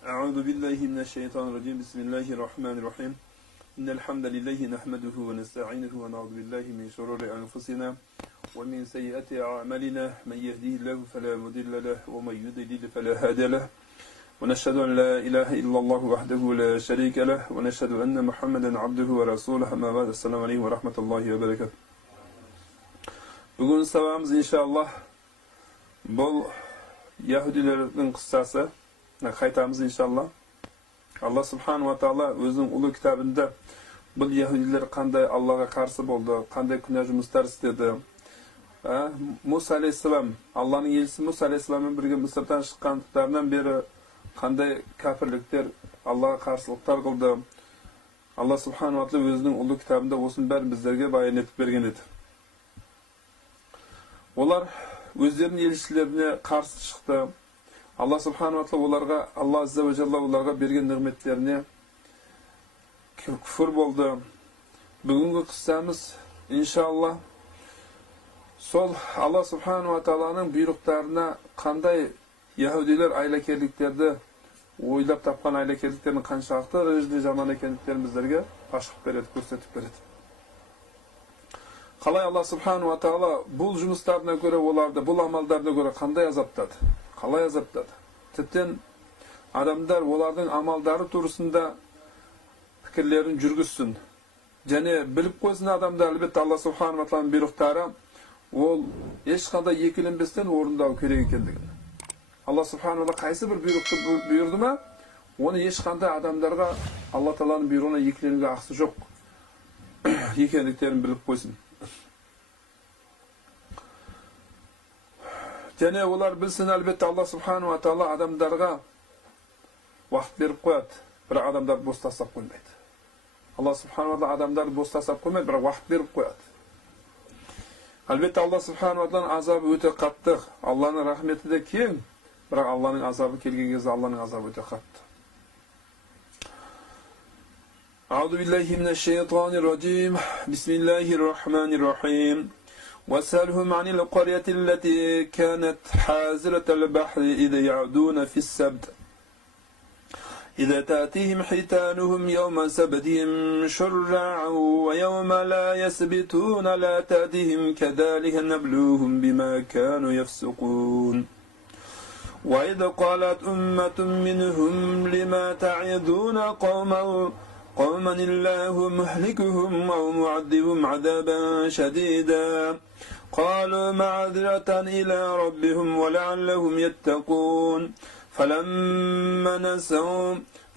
أعوذ بالله من الشيطان الرجيم بسم الله الرحمن الرحيم إن الحمد لله نحمده ونستعينه ونعوذ بالله من شرور أنفسنا ومن سيئات أعمالنا من يهديه الله فلا مضل له ومن يضلل فلا هادي له ونشهد أن لا إله إلا الله وحده لا شريك له ونشهد أن محمدا عبده ورسوله أما بعد السلام عليكم ورحمة الله وبركاته. Bugün sabahımız inşallah bol Yahudilerin kıssası qaytamiz inşallah. Allah subhanahu wa ta'ala özünün ulu kitabında bu Yahudiler qanday Allah'a qarşı boldu, qanday günah жұмыстар istedi. Musa aleyhisselam, Allah'ın elçisi Musa aleyhisselamın birge Mısır'dan çıqqanlıklarından beri qanday kafirlikler, Allah'a qarşılıklar qıldı. Allah subhanahu wa ta'ala özünün ulu kitabında olsun bärin bizlerge bayan etip bergen edi. Olar özlerinin elçilerine qarşı çıktı. Allah subhanahu wa ta'ala olarga, Allah azza ve celle olarga bergen nimetlerini küfür boldu. Bugünkü kıssamız inşallah sol Allah subhanahu wa ta'ala'nın buyruklarına qanday Yahudiler aylakerliklerde oylap tapkan aylakerliklerini qanşaqta rejli zaman ekenliklerini bizlerge aşıp beredi, gösterip beredi. Qalay Allah subhanahu wa ta'ala bul жұмыстарына göre olardı, bul amallarına göre qanday azaptadı. Qalay azaptadı. Tipten adamlar olardan amaldары turusunda fikirlerini жүрgüsün. Jane bilip koysun adamlar elbette Allah subhanahu wa ta'ala'nın buyruqtары ol eç qanday ekilenbestен orundau kerek ekendigini. Allah subhanahu wa ta'ala qaysı bir buyruqtu buyurdu ma, onu eç qanday adamlarga Allah Ta'ala'nın buyruğuna ekilenige aqsı жоқ ekenliklerini bilip koysun. Jane olar bilsin elbette Allah subhanahu wa ta'ala adamlarga vaqt berip koyat. Bir adamlar boş tasap koymaydı. Allah subhanahu wa ta'ala adamlar boş tasap koymaydı, bir vaqt berip koyat. Elbette Allah subhanahu wa ta'ala'nın azabı öte qattiq. Allah'ın rahmeti de keng. Biroq Allah'ın azabı kelgen кезде Allah'ın azabı öte qattiq. A'udhu billahi mineşşeytanirracim. Bismillahirrahmanirrahim. وَسَأَلْهُمْ عَنِ الْقَرْيَةِ الَّتِي كَانَتْ حَازِرَةَ الْبَحْرِ إِذْ يَعْدُونَ فِي السَّبْتِ إِذَا تَأْتِيهِمْ حِيتَانُهُمْ يَوْمَ سَبْتِهِمْ شُرَّعًا وَيَوْمَ لَا يَسْبِتُونَ لَا تَأْتِيهِمْ كَذَلِكَ نَبْلُوهُمْ بِمَا كَانُوا يَفْسُقُونَ وَإِذْ قَالَتْ أُمَّةٌ مِّنْهُمْ لِمَ تَعِظُونَ قوما الله مهلكهم أو معذبهم عذابا شديدا قالوا معذرة إلى ربهم ولعلهم يتقون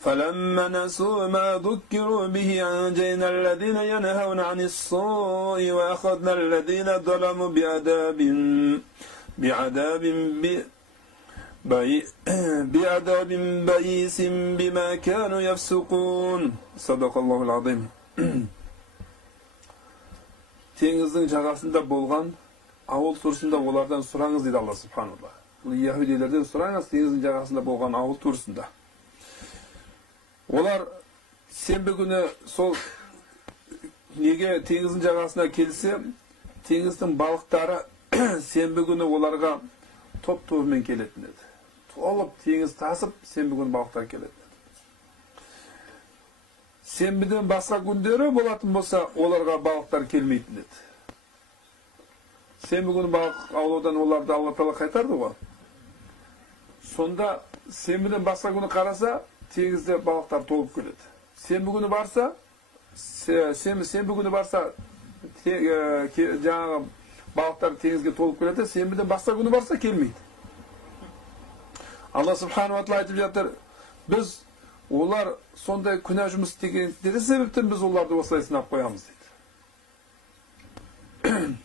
فلما نسوا ما ذكروا به أنجينا الذين ينهون عن السوء وأخذنا الذين ظلموا بعذاب بئيس بما كانوا يفسقون. Sadakallahul azim. Tengizin жағасында болған ауыл турысында олардан сұраңыз дейді Allah subhanahu wa ta'ala. Бұл Яһудилерден сұраңыз теңіздің жағасында болған ауыл турысында. Олар сенбі күні сол неге теңіздің жағасына келсе, теңіздің балықтары сенбі күні оларға топ-тобымен келетін еді. Толып теңіз тасып, сенбі күні балықтар келеді. Сенбіден басқа күндері болатын болса, оларға балықтар келмейтін еді. Сенбі күні балық аулаудан оларды Алла Тағала қайтарды ғой. Сонда сенбіден басқа күні қараса, теңізде балықтар толып келеді. Сенбі күні барса, жаңағы балықтар теңізге толып келеді, сенбіден басқа күні барса келмейді. Allah subhanahu wa ta'ala айтып жатыр, біз олар сондай күнә жұмыс істегендері себептен біз оларды осылай сынап қоямыз дейді.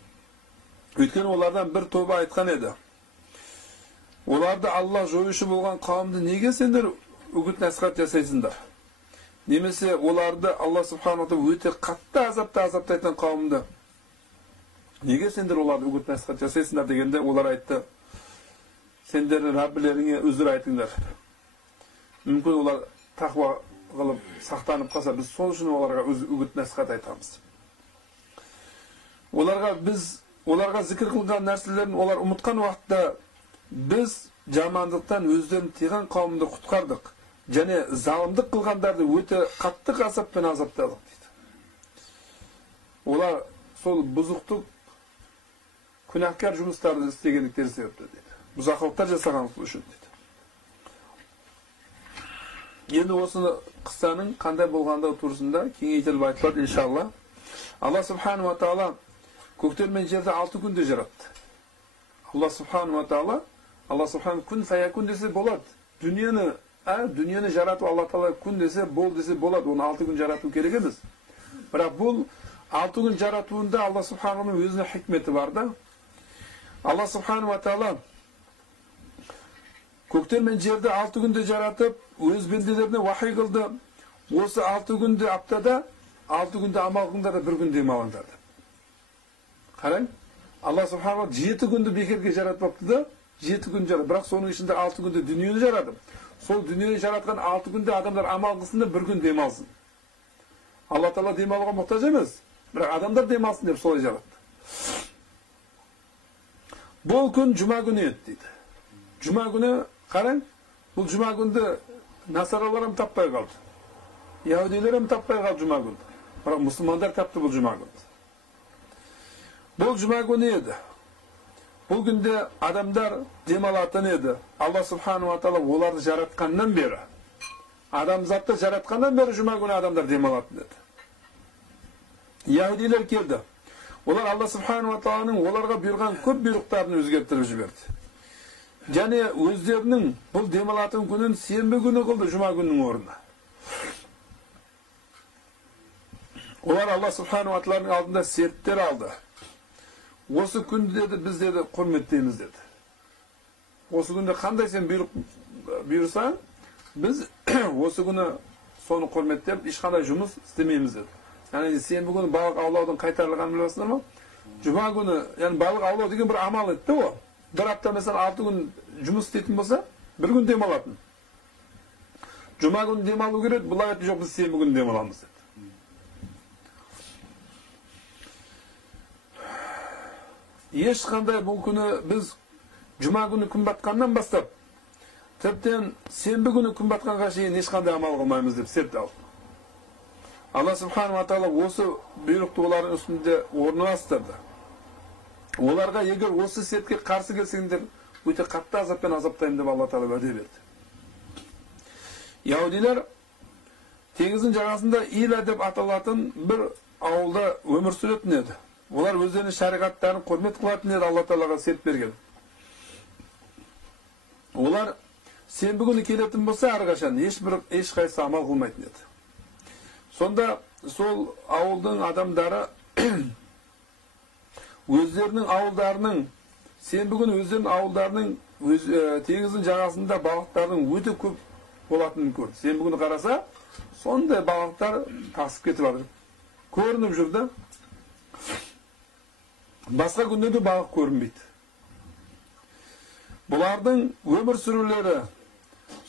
Өйткені олардан бір тобы айтқан еді. Оларды Алла жоюшы болған қауымды неге сендер үгіт насихат жасайсыңдар? Немесе оларды Алла subhanahu wa ta'ala өте қатты азаптайтын қауымды неге сендер оларды үгіт насихат жасайсыңдар дегенде олар айтты, сендердің Раббілеріңе үзір айтыңдар. Мүмкін олар тақуа қылып сақтанып қалса, біз сол үшін оларға үгіт насихат айтамыз. Оларға зікір қылған нәрселерін олар ұмытқан уақытта біз жамандықтан өздерін тыйған қауымды құтқардық. және залымдық қылғандарды өте қатты азаппен азаптадық дейді. Олар сол бұзықтық күнәһкар жұмыстарды істегендіктері себепті дейді. Бұзақылықтар жасаған үшін дейді. Енді осыны қыссаның қандай болғандығы турасында кеңейтіліп айтылады иншалла. Алла субхану ва тағала көктер мен жерді 6 күнде жаратты. Алла субхану күн фаякун десе болады. Дүниені жарату Алла тағала күн десе бол десе болады. Оны 6 күн жарату керек емес. Бірақ бұл 6 күн жаратуында Алла субхану өзінің хикметі бар да. Алла субхану ва тағала көктер мен жерді 6 күнде жаратып, өз бенделеріне вахи қылды. Осы 6 күнде аптада 6 күнде амал қылыңдар да 1 күн демалыңдар. Қараң, Алла субхану 7 күнді бекерге жаратпапты да, 7 күн жаратты. Бірақ соның ішінде 6 күнде дүниені жарады. Сол дүниені жаратқан 6 күнде адамдар амал қылсын да 1 күн демалсын. Алла Тағала демалуға мұқтаж емес, бірақ адамдар демалсын деп солай жаратты. Бұл күн жұма күні еді дейді. Жұма күні, қараң, бұл жұма күнді насараларым таппай қалды. Яһудилерім таппай қалды жұма күнді. Бірақ мұсылмандар тапты бұл жұма күнді. Бұл жұма күні еді. Бұл күнде адамдар демалатын еді. Алла субхану ва тағала оларды жаратқаннан бері, адамзатты жаратқаннан бері жұма күні адамдар демалатын еді. Яһудилер келді. Олар Алла субхану ва тағаланың оларға бұйырған көп бұйрықтарын өзгертіп жіберді. Және өздерінің бұл демалатын күнін сенбі күні қылды жұма күнінің орнына. Олар Алла субхану ва тағаланың алдында серттер алды. Осы күнді деді, біз деді, құрметтейміз деді. Осы күнде қандай сен бұйырсаң, біз осы күні соны құрметтеп, ешқандай жұмыс істемейміз деді. Яғни сенбі күні балық аулаудың қайтарылғанын білесіңдер ме? Жұма күні, яғни балық аулау деген бір амал етті о. Бір апта mesela 6 күн жұмыс істейтін болса, 1 күн демалатын. Жұма күні демалу керек, бұлай айтты жоқ, біз сенбі күні демаламыз деді. Ешқандай бұл күні біз жұма күні күн батқаннан бастап, тіптен сенбі күні күн батқанға шейін ешқандай амал қылмаймыз деп серт алды. Алла субхану ва тағала осы бұйрықты олардың үстінде орналастырды. Оларға егер осы сертке қарсы келсеңдер, өте қатты азаппен азаптаймын деп Алла тағала уәде берді. Яһудилер теңіздің жағасында Ила деп аталатын бір ауылда өмір сүретін еді. Олар өздерінің шариғаттарын құрмет қылатын еді, Алла тағалаға серт берген. Олар сенбі күні келетін болса, әрқашан ешқайсысы амал қылмайтын еді. Сонда сол ауылдың адамдары өздерінің ауылдарының, сенбі күні өздерінің ауылдарының теңіздің жағасында балықтардың өте көп болатынын көрді. Сенбі күні қараса, сондай балықтар тасып кетіп жатыр. Көрініп жүрді. Басқа күндерде балық көрінбейді. Бұлардың өмір сүрулері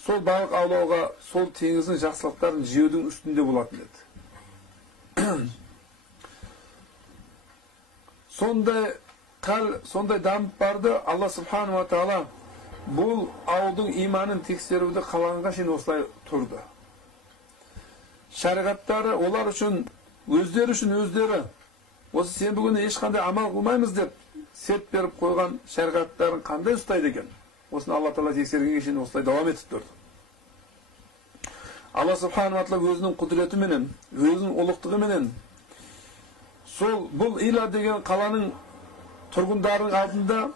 сол балық аулауға, сол теңіздің жақсылықтарын жеудің үстінде болатын еді. Сондай дамып барды, Алла субхану ва тағала бұл ауылдың иманын тексеруді қалағанға шейін осылай тұрды. Шариғаттары олар үшін, өздері осы сенбі күні ешқандай амал қылмаймыз деп серт беріп қойған шариғаттарын қандай ұстайды екен? Осыны Алла тағала тексергенге шейін осылай давам етіп тұрды. Алла субхану ва тағала өзінің құдіретіменен, өзінің ұлықтығыменен сол бұл Ила деген қаланың тұрғындарының алдында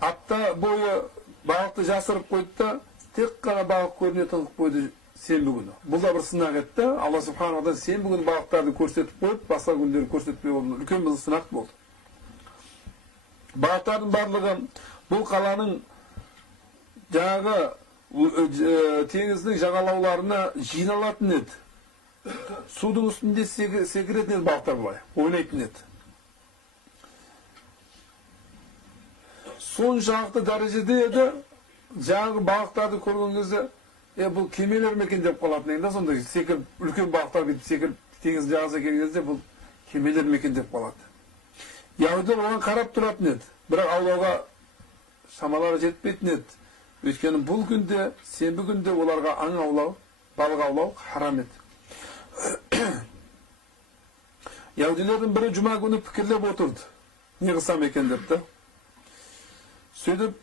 апта бойы балықты жасырып қойды да, тек қана балық көрінетін қылып қойды сенбі күні. Бұл да бір сынақ етті. Алла субхану ва тағала сенбі күні балықтарды көрсетіп қойып, басқа күндері көрсетпей болды. Үлкен бір сынақ болды. Балықтардың барлығы бұл қаланың жаңағы теңіздің жағалауларына жиналатын еді. Судың үстінде секіретін еді балықтар бұлай, ойнайтын еді. Соншалықты дәрежеде еді, жаңағы балықтарды көрген кезде, бұл кемелер ме екен деп қалатын еді. Сонда секіріп, үлкен балықтар кетіп секіріп, теңіз жағасына келген кезде бұл кемелер ме екен деп қалады. Яһудилер оған қарап тұратын еді, бірақ аулауға шамалары жетпейтін еді. Өйткені бұл күнде, сенбі күнде оларға аң аулау balık aulау haram edi. Yahudilerдің бірі жұма күні пікірлеп отырды. Не қылсам екен деп та. Сөйтіп,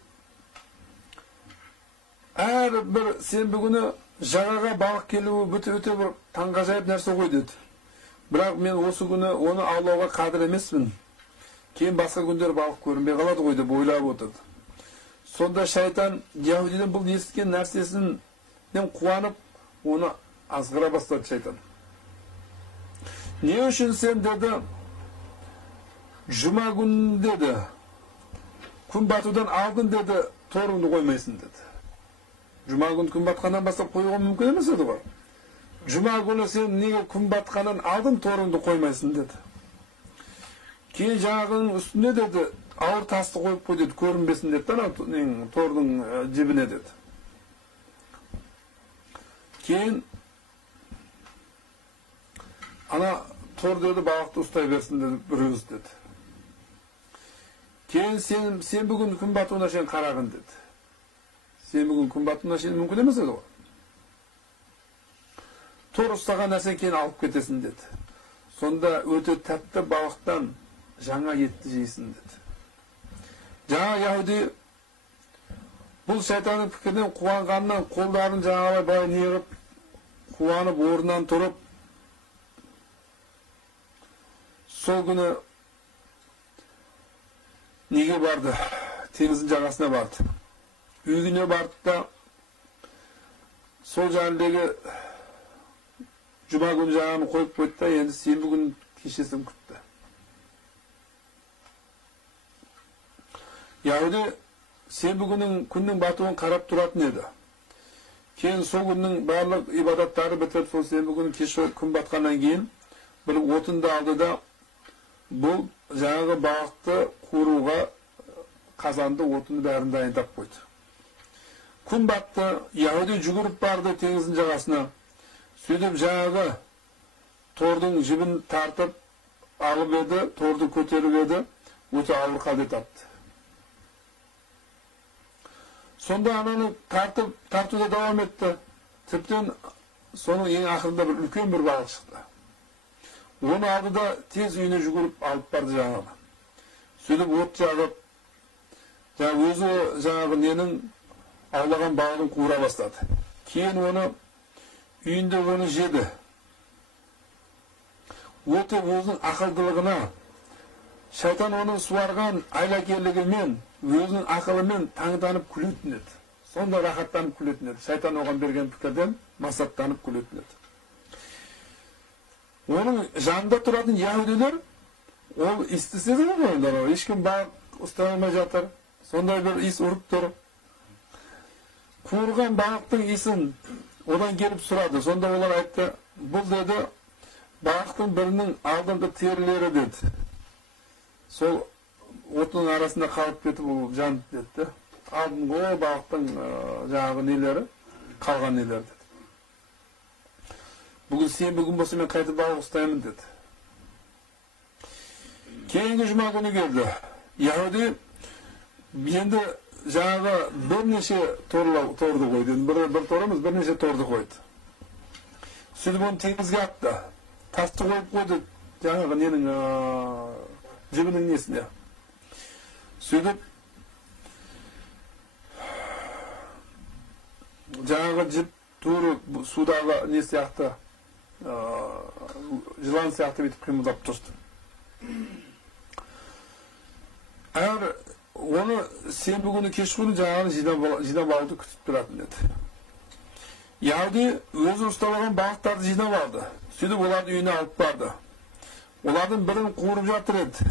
әр бір сенбі күні жағаға балық келуі өте бір таңғажайып нәрсе ғой деді. Бірақ мен осы күні оны аулауға қадір емеспін. Кейін басқа күндер балық көрінбей қалады ғой деп ойлап отырды. Сонда шайтан Яһудидің бұл естіген нәрсесінен қуанып, оны азғыра бастады шайтан. Не үшін сен деді, жұма күн деді, күн батудан алдын деді, торыңды қоймайсың деді. Жұма күн күн батқаннан бастап қоюға мүмкін емес еді ғой. Жұма күні сен неге күн батқаннан алдын торыңды қоймайсың деді. Кейін жаңағының үстіне деді, ауыр тасты қойып қой деді, көрінбесін деді, тордың жібіне деді. Кейін ана тор деді, балықты ұстай берсін деді, бір өз деді. Кейін сен бүгін күн батуына шейін қарағын деді. Сен бүгін күн батуына шейін мүмкін емес еді ғой. Тор ұстаған нәрсен кейін алып кетесін деді. Сонда өте тәтті балықтан жаңа етті жейсін деді. Жаңа Яһуди бұл шайтанның пікірінен қуанғаннан қолдарын жаңағылай былай неғып, қуанып орнынан тұрып, сол күні неге барды? Теңіздің жағасына барды. Үйіне барды да сол жағындағы жұма күні жағаны қойып қойды да, енді сенбі күн кешесін күтті. Яһуди сенбі күннің батуын қарап тұратын еді. Кейін сол күннің барлық ибадаттары бітіп, сол сенбі күні кеші күн батқаннан кейін бір отынды алды да, бұл жаңағы балықты қуыруға қазанды отынды бәрін дайындап қойды. Күн батты, Яһуди жүгіріп барды теңіздің жағасына. Сөйтіп жаңағы тордың жібін тартып алып еді, торды көтеріп еді, өте ауыр халде тапты. Сонда ананы тартуда давам етті. Тіптен соның ең ақырында бір үлкен бір балық шықты. Оны алды да тез үйіне жүгіріп алып барды жаңағы. Сөйтіп от жағып, өзі жаңағы ненің аулаған балығын қуыра бастады. Кейін оны үйінде оны жеді. Өте өзінің ақылдылығына, шайтан оның суарған айлакерлігімен, өзінің ақылымен таңданып күлетін еді. Сонда рахаттанып күлетін еді. Шайтан оған берген пікірден масаттанып күлетін еді. Оның жанында тұратын Яһудилер, ол істесе де ғой, ешкім балық ұстай алмай жатыр. Сондай бір иіс ұрып тұр. Қуырған балықтың иісін одан келіп сұрады. Сонда олар айтты, бұл деді, балықтың бірінің алдыңғы терілері деді. Сол отының арасында қалып кетіп, ол жанды деді. Алдыңғы балықтың жаңағы нелері, қалған нелері деді. Бүгін сенбі күн болса мен қайтып балық ұстаймын деді. Кейінгі жұма күні келді. Яһуди енді жаңағы бірнеше торды қойды. Бір тор емес, бірнеше торды қойды. Сөйтіп оны теңізге атты. Тасты қойып қойды жаңағы ненің жібінің несіне. Сөйтіп жаңағы жіп туры судағы не сияқты, жылан сияқты бетіп қимылдап тұрды. Әр оны сенбі күні кеш күні жаңағы жинап алуды күтіп тұратын еді. Яһуди өзі ұстап алған балықтарды жинап алды. Сөйтіп оларды үйіне алып барды. Олардың бірін қуырып жатыр еді.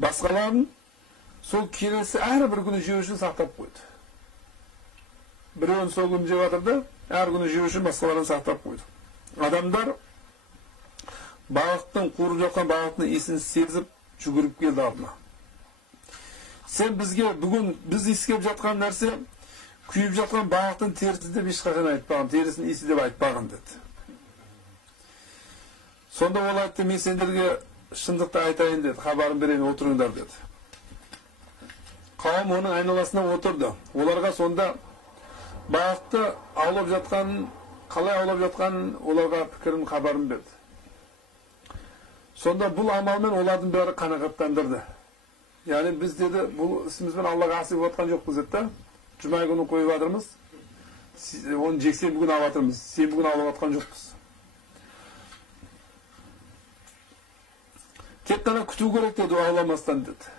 Басқаларын сол келесі әр бір күні жеу үшін сақтап қойды. Біреуін сол күні жеп жатырды, әр күні жеу үшін басқаларын сақтап қойды. Адамдар балықтың, қуырып жатқан балықтың иісін сезіп жүгіріп келді алдына. Сен бізге бүгін біз иіскеп жатқан нәрсе күйіп жатқан балықтың терісі деп ешқашан айтпаған, терісінің иісі деп айтпаған деді. Сонда ол айтты, мен сендерге шындықты айтайын деді, хабарын берейін, отырыңдар деді. Қауым оның айналасына отырды. Оларға сонда балықты аулап жатқанын қалай аулап жатқанын оларға пікірін хабарын берді. Сонда бұл амалмен олардың бәрі қанағаттандырды. Яғни біз деді, бұл ісімізбен Аллаға асып отқан жоқпыз деді. Жұма күні қойып жатырмыз, оны жексенбі күні алып жатырмыз, сенбі күні алып жатқан жоқпыз. Тек қана күту керек деді, ауламастан деді.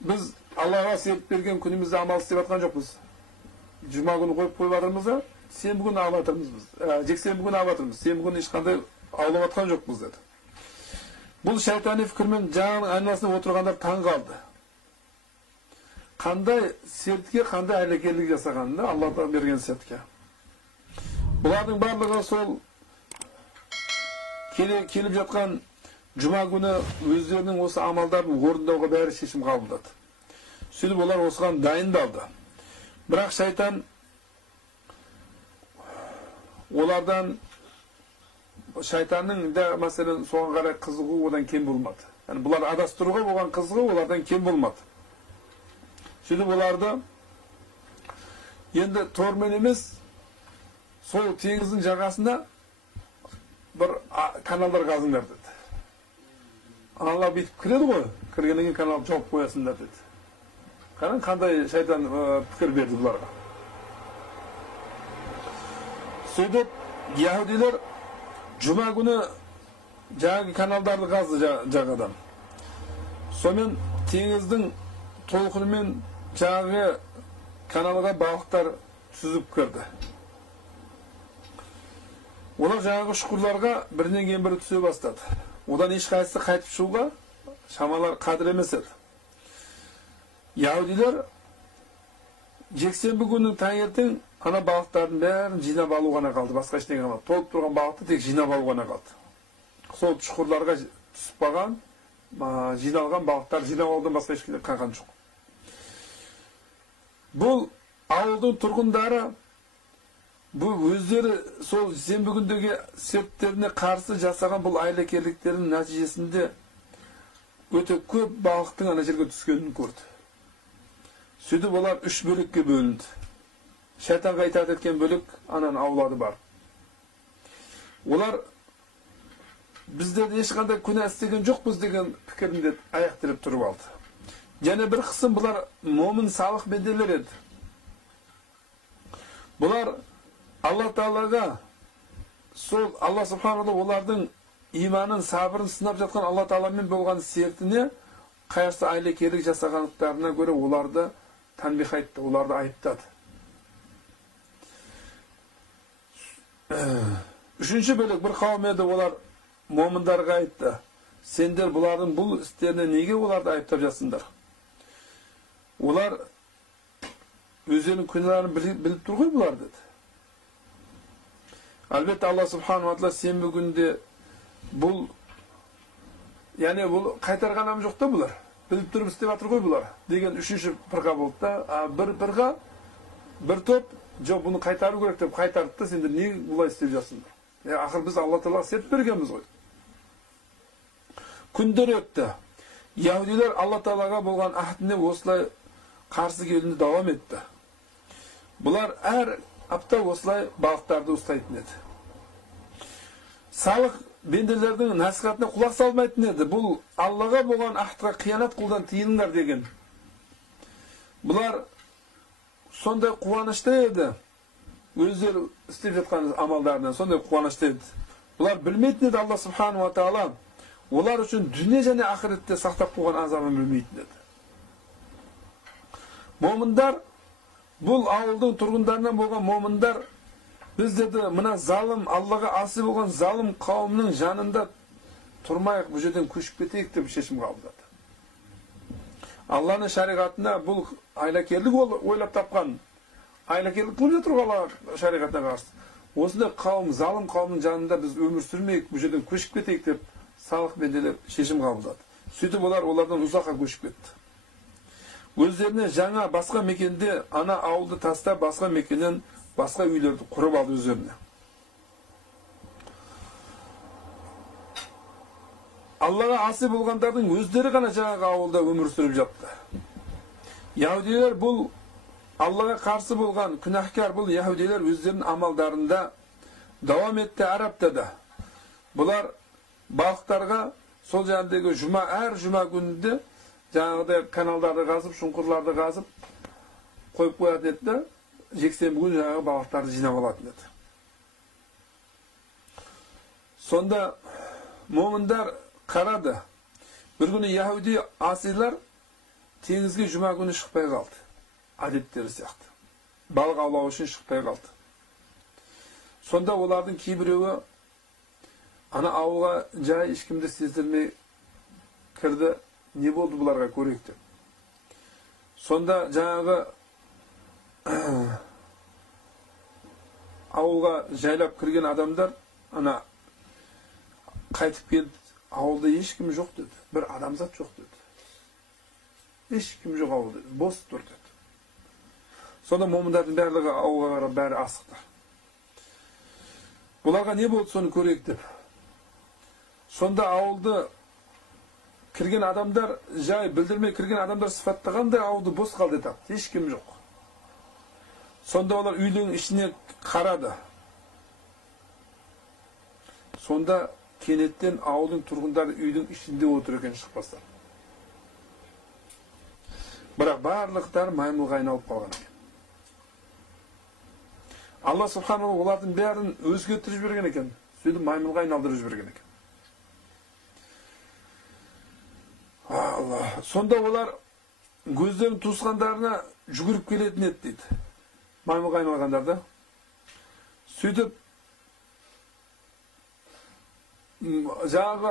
Біз Аллаға серт берген күнімізде амал істеп жатқан жоқпыз. Жұма күні қойып жатырмыз да, сенбі күні алып жатырмыз біз. Жексенбі күні алып жатырмыз, сенбі күні ешқандай аулап жатқан жоқпыз деді. Бұл шайтани пікірмен жаңаның айналасында отырғандар таң қалды. Қандай сертке, қандай әрекелік жасағанында Аллахтан берген сертке. Бұлардың барлығы сол келіп жатқан жұма күні өздерінің осы амалдарын орындауға бәрі шешім қабылдады. Сөйтіп олар осыған дайындалды. Бірақ шайтан олардан шайтанның да мәселен соған қарай қызығу одан кем болмады. Yani бұлар адастыруға болған қызығы олардан кем болмады. Сөйтіп оларды енді тормен емес, сол теңіздің жағасында бір каналдар қазыңдар деді. Аналар бүйтіп кіреді ғой, кіргеннен кейін канал жауып қоясыңдар деді. Қараң қандай шайтан пікір берді бұларға. Сөйтіп яһудилер жұма күні жаңағы каналдарды қазды жағадан. Сонымен теңіздің толқынымен жаңағы каналға балықтар сүзіп кірді. Олар жаңағы шұқырларға бірінен кейін бірі түсе бастады. Одан ешқайсысы қайтып шығуға шамалар қадір емес еді. Яһудилер жексенбі күннің таңертең ана балықтардың бәрін жинап алу ғана қалды, басқа ештеңе қалмады. Толып тұрған балықты тек жинап алу ғана қалды. Сол шұқырларға түсіп қалған, жиналған балықтар жинап алудан басқа ешкім қалған жоқ. Бұл ауылдың тұрғындары бұл өздері сол сенбі күндегі серттеріне қарсы жасаған бұл айлакерліктерінің нәтижесінде өте көп балықтың ана жерге түскенін көрді. Сөйтіп олар 3 бөлікке бөлінді. Шайтанға итаат еткен бөлік ананы аулады бар. Олар біздерді ешқандай күнә істеген жоқпыз деген пікірінде аяқ тіреп тұрып алды. Және бір қысым бұлар момын салық бенделер еді. Бұлар Алла Тағалаға, сол Алла Субхану олардың иманын, сабырын сынап жатқан Алла Тағаламен болған сертіне қарсы айлакерлік жасағандықтарына göre оларды танбих айтты, оларды айыптады. Үшінші бөлек бір қауым еді, олар момындарға айтты: сендер бұлардың бұл істеріне неге оларды айыптап жатсыңдар? Олар өздерінің күнәларын біліп тұр ғой бұлар деді. Әлбетте Алла Субхану ва Тағала сенбі күнде бұл, яғни бұл қайтарған жоқ та бұлар. Біліп тұрып істеп жатыр ғой бұлар деген үшінші пырға болды да, бір топ жоқ бұны қайтару керек деп қайтарды да, сендер не бұлай істеп жатсыңдар? Ақыр біз Алла Тағалаға серт бергенбіз ғой. Күндер өтті. Яһудилер Алла Тағалаға болған аһдіне осылай қарсы келуіне давам етті. Бұлар әр апта осылай балықтарды ұстайтын еді. Салық бенделердің насихатына құлақ салмайтын еді. Бұл Аллаға болған аһдқа қиянат қылудан тыйылыңдар деген. Бұлар сондай қуанышты еді. Өздері істеп жатқан амалдарынан сондай қуанышты еді. Бұлар білмейтін еді Алла Субхану ва Тағала олар үшін дүние және ақиретте сақтап қойған азабын білмейтін еді. Момындар, бұл ауылдың тұрғындарынан болған момындар, біздерді мына залым, Аллаға асы болған залым қауымның жанында тұрмайық, бұл жерден көшіп кетейік деп шешім қабылдады. Алланың шариғатына бұл айлакерлік ойлап тапқан, айлакерлік қылып жатыр Алла шариғатына қарсы. Осындай қауым, залым қауымның жанында біз өмір сүрмейік, бұл жерден көшіп кетейік деп салық бенделер шешім қабылдады. Сөйтіп олардан ұзаққа көшіп кетті. Өздеріне жаңа басқа мекенде ана ауылды тастап басқа мекеннен басқа үйлерді құрып алды өздеріне. Аллаға асы болғандардың өздері ғана жаңағы ауылда өмір сүріп жатты. Яһудилер бұл Allah'a karşı bulgan günahkar bul Yahudiler özlerinin amallarında devam etti Arap'ta da. Bular balıklarga sol jandagi her cuma gününde жаңағыдай kanallarda kazıp, şunkurlarda kazıp koyup koyat edi de jeksenbi günü жаңағы balıkları жинап алатын edi. Sonda mo'minlar qaradi. Bir günü Yahudi asiylar tengizga juma günü chiqmay qoldi. Adetleri сияқты. Balık avlaw uchun chiqmay qoldi. Sonda ularning keybirovi ana avga joy hech kimda sezdirmay kirdi. Ne bo'ldi bularga ko'raylik deb. Sonda жаңағы avga joylab kirgan odamlar ana qaytib keldi. Avulda hech kim yo'q dedi. Bir odamzat yo'q dedi. Hech kim yo'q avulda. Bo'sh tur dedi. Sonda mo'minlarning barligi avga qarab bari asıqdi. Bularga ne bo'ldi soni ko'raylik deb. Sonda avulda kirgen adamlar joy bildirmay kirgen adamlar sifatlaganda avulda bo'sh qoldi deb. Hech kim yo'q. Sonda ular uyning ishine qaradi. Sonda kenetten avulun turgundары үйдің ішінде отыр екен шықпастар. Бірақ барлықтары маймылға айналып қалған екен. Алла субханалла олардың бәрін өзгертіп жіберген екен. Сөйтіп маймылға айналдырып жіберген екен. Allah. Sonda олар көздерін туысқандарына жүгіріп келетін еді дейді. Маймылға айналғандарда. Сөйтіп жаңағы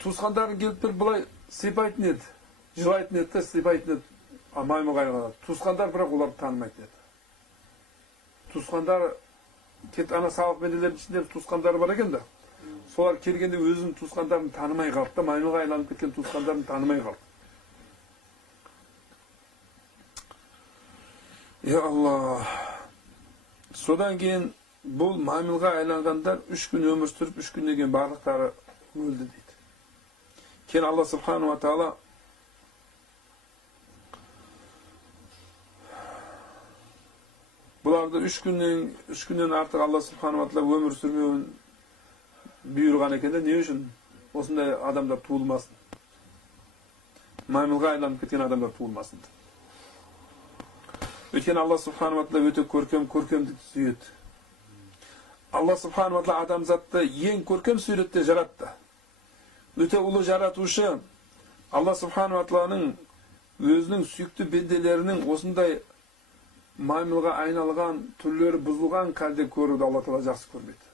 туысқандарын келіп бір бұлай сипайтын еді. Жылайтын еді де сипайтын еді. Маймылға айналғандар. Туысқандар бірақ оларды танымайтын еді. Туысқандар кет ана салық бенделердің ішінде туысқандары бар екен да. Солар келгенде өзінің туысқандарын танымай қалды да, маймылға айланып кеткен туысқандарын танымай қалды. Ya Allah. Содан кейін бұл маймылға айланғандар 3 күн өмір сүріп, 3 күннен кейін барлықтары өлді дейді. Кейін Алла Субхану ва Таала бұларды 3 күннен артық Алла Субхану ва Таала өмір сүрмеуін бұйырған екен де, не үшін осындай адамдар туылмасын? Маймылға айланып кеткен адамдар туылмасын. Өйткені Алла Субхану ва Таала өте көркемдікті сүйеді. Allah Subhanahu wa Taala адамзатты ең көркем суретте жаратты. Өте ұлы жаратушы Allah Subhanahu wa Taala'ның өзінің сүйікті бенделерінің осындай маймылға айналған, түрлері бұзылған халде көруді Алла Таала жақсы көрмейді.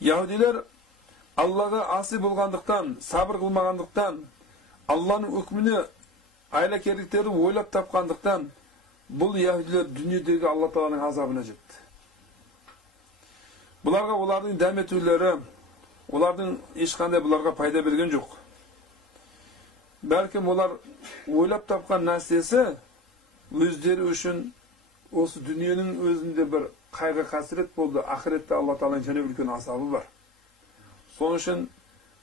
Яһудилер Аллаға аси болғандықтан, сабыр қылмағандықтан, Алланың үкіміне айлакерліктерді ойлап тапқандықтан, бұл яһудилер дүниедегі Алла Тааланың азабына жетті. Бұларға олардың дәметулері, олардың ешқандай бұларға пайда берген жоқ. Бәлкім олар ойлап тапқан нәрсесі өздері үшін осы дүниенің өзінде бір қайғы қасірет болды. Ақыретте Алла Тааланың және үлкен азабы бар. Соның үшін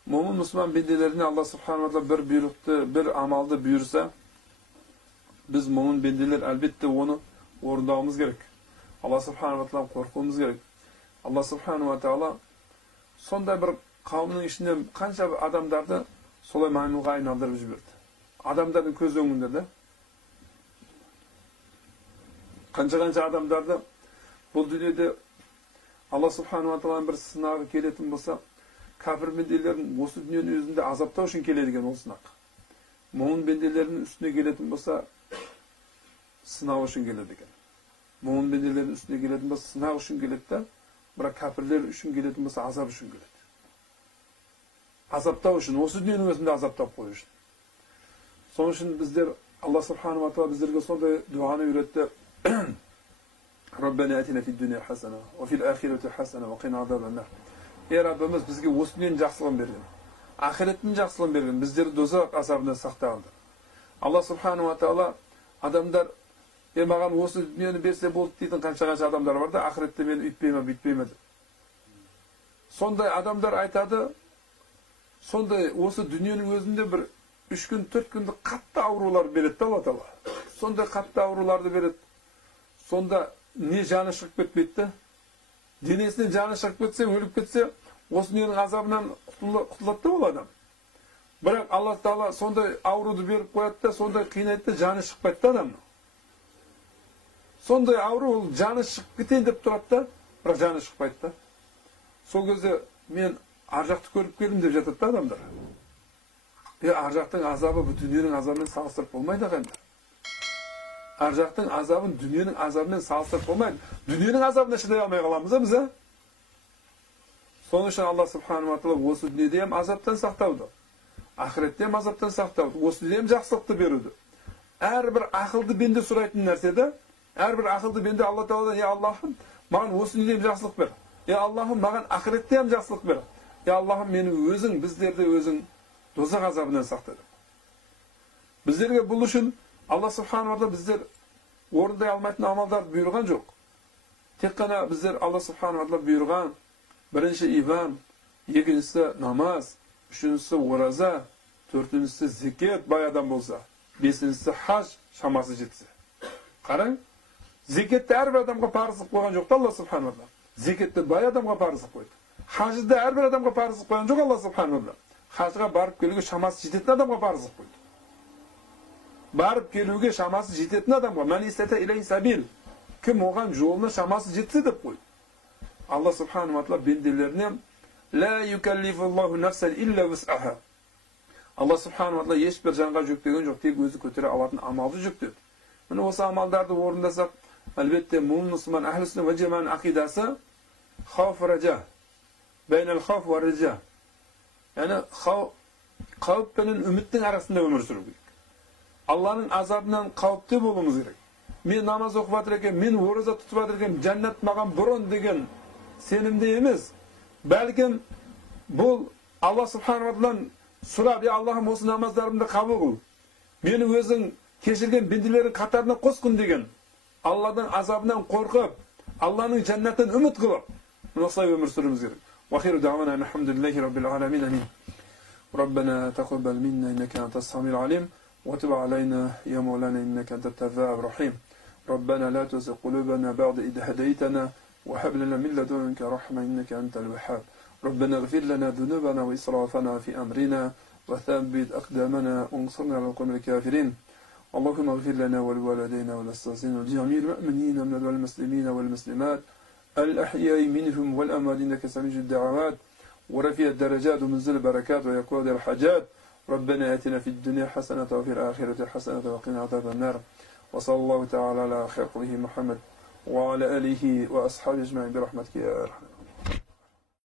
момын мұсылман бенделеріне Алла Субхану ва Таала бір бұйрықты, бір амалды бұйырса, біз момын бенделер әлбетте оны орындауымыз керек. Алла Субхану ва Тааладан қорқуымыз керек. Allah Subhanahu wa Taala sonda bir kavminin içinde kança adamlardı solay maymulga aylandırıp jibirdi. Adamların köz öňünde de kança adamlardı bu dünyada Allah Subhanahu wa Taala'nın bir sınavı kelетін bolsa, kafir bendelerin осы dünyanın özünde azaptao üçün keledigen ol sınak. Mo'min bendelerin üstüne kelетін bolsa, sınav üçün keledigen. Mo'min bendelerin üstüne kelетін bolsa, sınav üçün keledi. Bırak kafirler üçün gelетін bolsa azap üçün geledi. Azaptao üçün, осы dünyanın özünde azaptao koyu üçün. Sonuç için bizler Allah Subhanahu wa Taala bizlerge sonda duanı öğretti. Rabbena atina fid dunya hasana ve fil ahireti hasana ve qina azaban nar. Ey Rabbimiz bizge осы dünyanın жақсылығын bergin. Ahiretin жақсылығын bergin. Bizleri dozaq azabından saqtagın. Allah Subhanahu wa Taala adamlar mаған осы дүниені берсе болды дейтін қанша адамдар бар да, ақыретте мен үйтпейме, бүйтпейме. Сондай адамдар айтады, сондай осы дүниенің өзінде бір 3 күн, 4 күндік қатты аурулар береді Алла Таала. sonda katlı avrularda beredi. Sonda ne jany çıkıp ketmeydi? Denesinin jany çıkıp ketse, ölüp ketse, osu dünyanın azabından kutuladı da ol adam. Bırak Allah Taala sonda avrudu berip koyat da, sonda kıynaydı da jany çıkıp ketdi adam. Sonda avru jany çıkıp keteyin dep turat da, bırak jany çıkpaydı da. Sol кезде men arjakты körüp keldim dep jatat da adamlar. Arjaktın azabı bu dünyanın azabından salыстырып bolmaydı aqanlar. Arjaktın azabın dünyanın azabından salыстырып bolmaydı. Dünyanın azabına şiday almay kalamız biz ha? Sonuç için Allah subhanahu wa ta'ala osu dünyada hem azaptan saktavdı. Ahirette hem azaptan saktavdı. Osu dünyada hem jakşılıkты berdi. Her bir akıldı bende suraytın narsede, her bir akıldı bende Allah Teala'dan ya Allah'ım, magan osu dünyada hem jakşılık ber. Ya Allah'ım magan ahirette hem jakşılık ber. Ya Allah'ım meni özün, bizlerde özün dozak azabından saktadı. Bizlerge bul üçün Allah subhanahu wa ta'ala bizler orunday almaytın amaldar buyurgan yok. Tek kana bizler Allah subhanahu wa ta'ala buyurgan birinci iman, ikincisi namaz, üçüncüsü oraza, dördüncüsü zekat bay adam bolsa, beşincisi hac şaması jetse. Qarang, zekatda her bir adamga farzlık koygan yok da Allah subhanahu wa ta'ala. Zekatda bay adamga farzlık koydu. Hacda her bir adamga farzlık koygan yok Allah subhanahu wa ta'ala. Hacga barıp kelüge şaması jetетін adamga farzlık koydu. Barıp kelüge şaması jetетін adamga men istete ileyhi sabil. Kim oğan joluna şaması jetse dep koydu. Allah subhanahu wa ta'ala bendelerine la yukallifullahu nafsan illa wus'aha. Allah subhanahu wa ta'ala hiç bir janga yüklegen yok, tek özü kötere alатын amalды yükledi. Mine osu amaldardy orundasak, elbette mu'min Müslüman ahli sünnet ve cemaatın akidası havf ve reca. Beynel havf ve reca. Yani kavp bilen ümittin arasında ömür sürüp. Allah'ın azabından kavpte bolumuz gerek. Men namaz okup atırken, men oruza tutup atırken cennet magan burun degen senimde emas. Belkim bu Allah subhanahu wa ta'ala surab ya Allah'ım osu namazlarımda kabul kıl. Meni özün keşirgen bindilerin katarına koskun degen. Allah'dan azabından korkup, Allah'ın cennetten ümit kılıp, nasıl ömür sürümüz gerek. Ve ahiru davana elhamdülillahi rabbil alamin amin. Rabbena taqabbal minna innaka antas samiul alim ve tub aleyna ya Mevlana innaka antat tawwabur rahim. Rabbena la tuzigh qulubana ba'da idh hadaytana ve hab lana min ladunka rahma innaka antal vehhab. Rabbena ighfir lana dhunubana ve israfana fi amrina ve thabbit aqdamana wansurna ala al-qawmil kafirin. اللهم اغفر لنا ولوالدينا وللصالحين وجميع المؤمنين والمسلمين والمسلمات الأحياء منهم والأموات إنك سميع الدعوات ورفيع الدرجات ومنزل البركات ويقود الحاجات ربنا آتنا في الدنيا حسنة وفي الآخرة حسنة وقنا عذاب النار وصلى الله تعالى على خير محمد وعلى آله وأصحابه أجمعين برحمتك يا أرحم